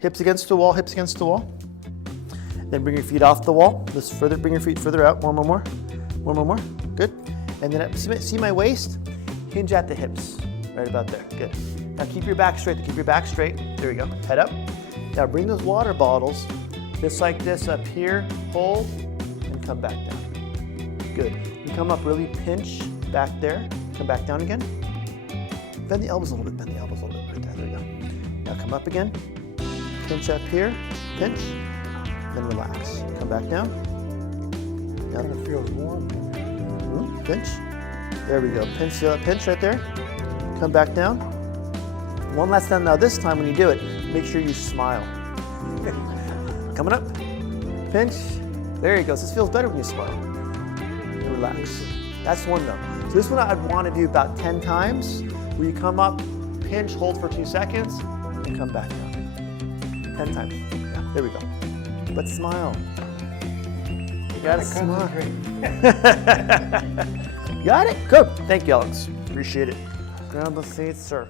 Hips against the wall, hips against the wall. Then bring your feet off the wall. Just further, bring your feet further out. One more. One more. Good. And then see my waist? Hinge at the hips. Right about there. Good. Now keep your back straight. Keep your back straight. There we go. Head up. Now bring those water bottles just like this up here. Hold and come back down. Good. You come up, really pinch back there. Come back down again. Bend the elbows a little bit. Bend the elbows a little bit. Right there. There we go. Now come up again. Pinch up here. Pinch. Then relax. Come back down. Now It feels warm. Pinch. There we go. Pinch, pinch right there. Come back down. One last time. Now this time when you do it, make sure you smile. Coming up. Pinch. There you go. This feels better when you smile. And relax. That's one though. So this one I'd want to do about 10 times, where you come up, pinch, hold for 2 seconds, and come back down. 10 times. Yeah, there we go. But smile. You gotta smile. Got it? Good. Thank you, Alex. Appreciate it. Grab a seat, sir.